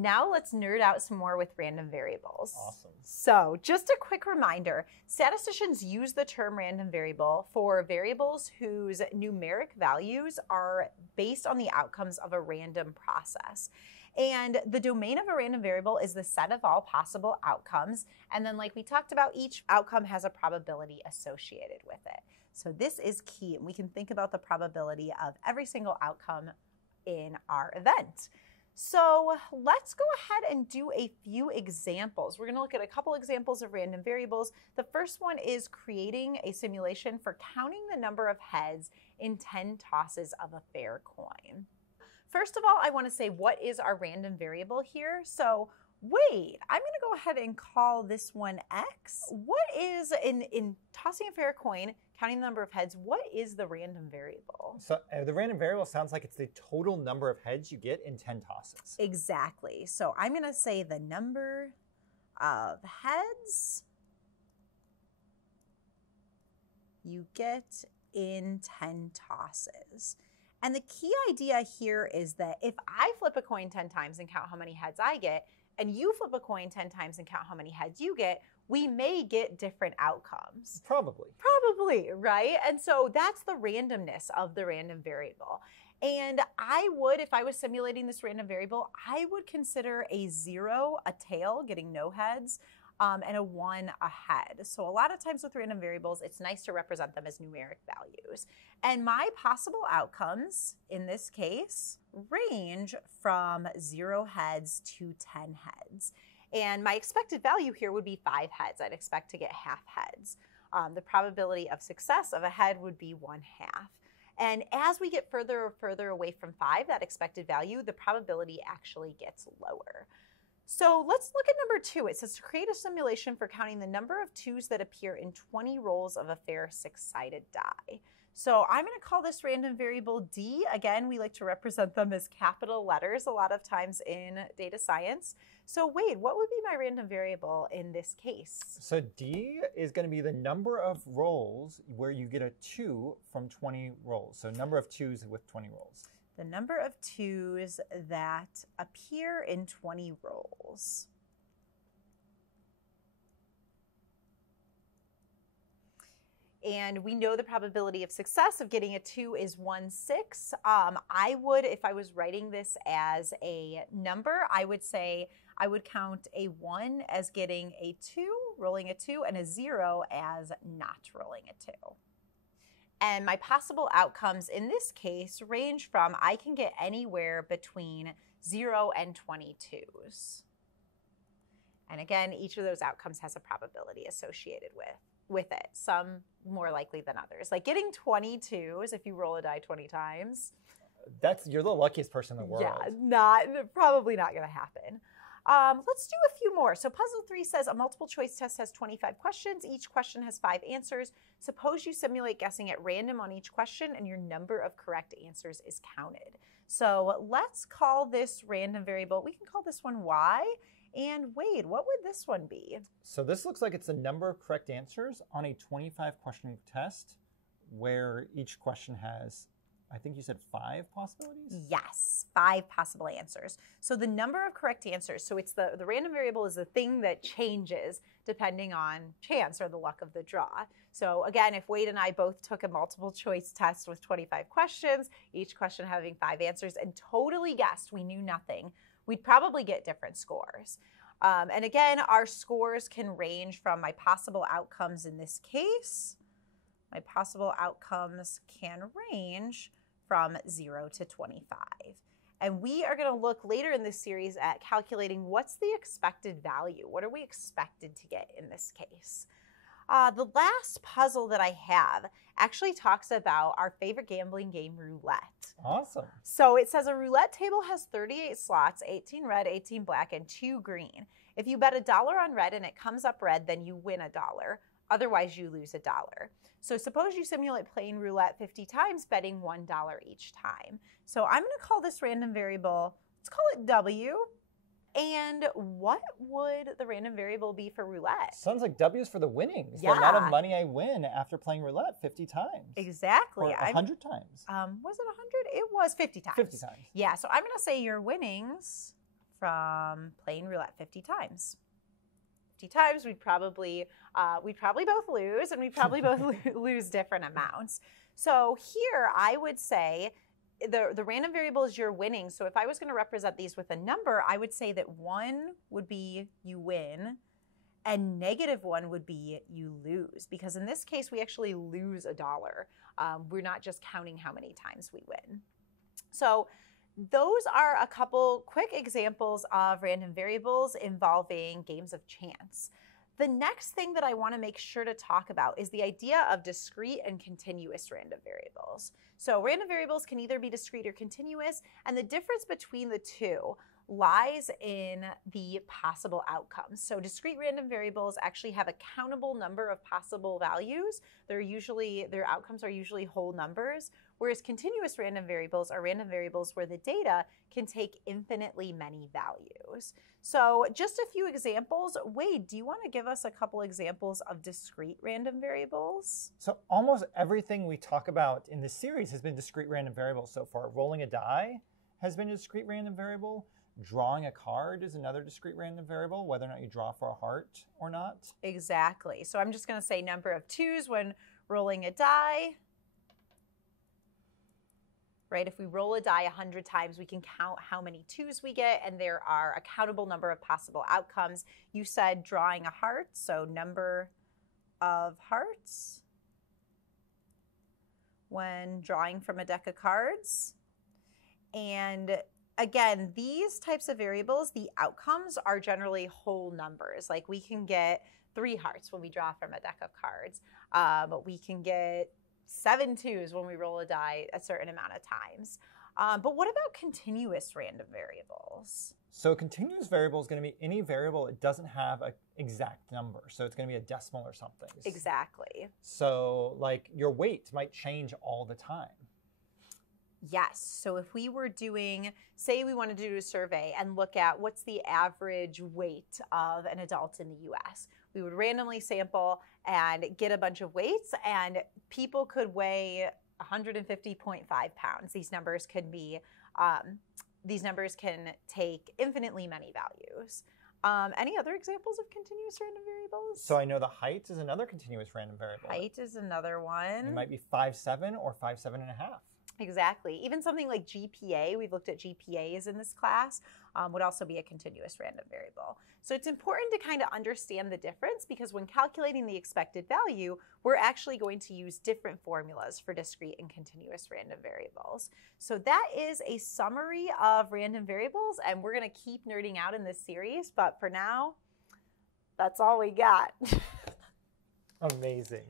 Now let's nerd out some more with random variables. Awesome. So just a quick reminder, statisticians use the term random variable for variables whose numeric values are based on the outcomes of a random process. And the domain of a random variable is the set of all possible outcomes. And then like we talked about, each outcome has a probability associated with it. So this is key. And we can think about the probability of every single outcome in our event. So let's go ahead and do a few examples. We're going to look at a couple examples of random variables. The first one is creating a simulation for counting the number of heads in 10 tosses of a fair coin. First of all, I want to say, what is our random variable here? So wait, I'm going to go ahead and call this one X. What is, in tossing a fair coin, counting the number of heads, what is the random variable? So the random variable sounds like it's the total number of heads you get in 10 tosses. Exactly. So I'm going to say the number of heads you get in 10 tosses. And the key idea here is that if I flip a coin 10 times and count how many heads I get, and you flip a coin 10 times and count how many heads you get, we may get different outcomes. Probably. Probably, right? And so that's the randomness of the random variable. And I would, if I was simulating this random variable, I would consider a 0 a tail, getting no heads, and a 1 a head. So a lot of times with random variables, it's nice to represent them as numeric values. And my possible outcomes in this case range from 0 heads to 10 heads. And my expected value here would be 5 heads. I'd expect to get half heads. The probability of success of a head would be 1/2. And as we get further and further away from 5, that expected value, the probability actually gets lower. So let's look at number 2. It says to create a simulation for counting the number of 2s that appear in 20 rolls of a fair 6-sided die. So I'm going to call this random variable D. Again, we like to represent them as capital letters a lot of times in data science. So Wade, what would be my random variable in this case? So D is going to be the number of rolls where you get a 2 from 20 rolls. So number of 2s with 20 rolls. The number of 2s that appear in 20 rolls. And we know the probability of success of getting a 2 is 1/6. I would, if I was writing this as a number, I would say I would count a 1 as getting a 2, rolling a 2, and a 0 as not rolling a 2. And my possible outcomes in this case range from, I can get anywhere between 0 and 22s. And again, each of those outcomes has a probability associated with it, some more likely than others. Like getting 22s, if you roll a die 20 times. You're the luckiest person in the world. Yeah, probably not going to happen. Let's do a few more. So puzzle 3 says a multiple choice test has 25 questions. Each question has 5 answers. Suppose you simulate guessing at random on each question and your number of correct answers is counted. So let's call this random variable. We can call this one Y. And Wade, what would this one be? So this looks like it's the number of correct answers on a 25 question test where each question has, I think you said 5 possibilities? Yes, 5 possible answers. So the number of correct answers, so it's the random variable is the thing that changes depending on chance or the luck of the draw. So again, if Wade and I both took a multiple choice test with 25 questions, each question having 5 answers, and totally guessed, we knew nothing, we'd probably get different scores. And again, our scores can range from my possible outcomes in this case. My possible outcomes can range from 0 to 25. And we are going to look later in this series at calculating what's the expected value. What are we expected to get in this case? The last puzzle that I have actually talks about our favorite gambling game, roulette. Awesome. So it says a roulette table has 38 slots, 18 red, 18 black, and 2 green. If you bet $1 on red and it comes up red, then you win $1. Otherwise, you lose $1. So suppose you simulate playing roulette 50 times, betting $1 each time. So I'm going to call this random variable, let's call it W. And what would the random variable be for roulette? Sounds like W is for the winnings. Yeah. The amount of money I win after playing roulette 50 times. Exactly. Or 100 times. Was it 100? It was 50 times. 50 times. Yeah, so I'm going to say your winnings from playing roulette 50 times? 50 times, we'd probably both lose, and we'd probably both lose different amounts. So here I would say the random variable is you're winning. So if I was going to represent these with a number, I would say that 1 would be you win, and -1 would be you lose, because in this case, we actually lose $1. We're not just counting how many times we win. So those are a couple quick examples of random variables involving games of chance. The next thing that I want to make sure to talk about is the idea of discrete and continuous random variables. So random variables can either be discrete or continuous, and the difference between the two lies in the possible outcomes. So discrete random variables actually have a countable number of possible values. Their outcomes are usually whole numbers, whereas continuous random variables are random variables where the data can take infinitely many values. So just a few examples. Wade, do you want to give us a couple examples of discrete random variables? So almost everything we talk about in this series has been discrete random variables so far. Rolling a die has been a discrete random variable. Drawing a card is another discrete random variable, whether or not you draw for a heart or not. Exactly. So I'm just going to say number of 2s when rolling a die. Right? If we roll a die 100 times, we can count how many 2s we get, and there are a countable number of possible outcomes. You said drawing a heart, so number of hearts when drawing from a deck of cards. And again, these types of variables, the outcomes are generally whole numbers. Like we can get 3 hearts when we draw from a deck of cards. We can get 7 2s when we roll a die a certain amount of times. But what about continuous random variables? So a continuous variable is going to be any variable that doesn't have an exact number. So it's going to be a decimal or something. Exactly. So like your weight might change all the time. Yes. So if we were doing, say we wanted to do a survey and look at what's the average weight of an adult in the US, we would randomly sample and get a bunch of weights, and people could weigh 150.5 pounds. These numbers can take infinitely many values. Any other examples of continuous random variables? So I know the height is another continuous random variable. Height is another one. It might be 5'7" or 5'7.5". Exactly. Even something like GPA, we've looked at GPAs in this class, would also be a continuous random variable. So it's important to kind of understand the difference, because when calculating the expected value, we're actually going to use different formulas for discrete and continuous random variables. So that is a summary of random variables, and we're going to keep nerding out in this series, but for now, that's all we got. Amazing.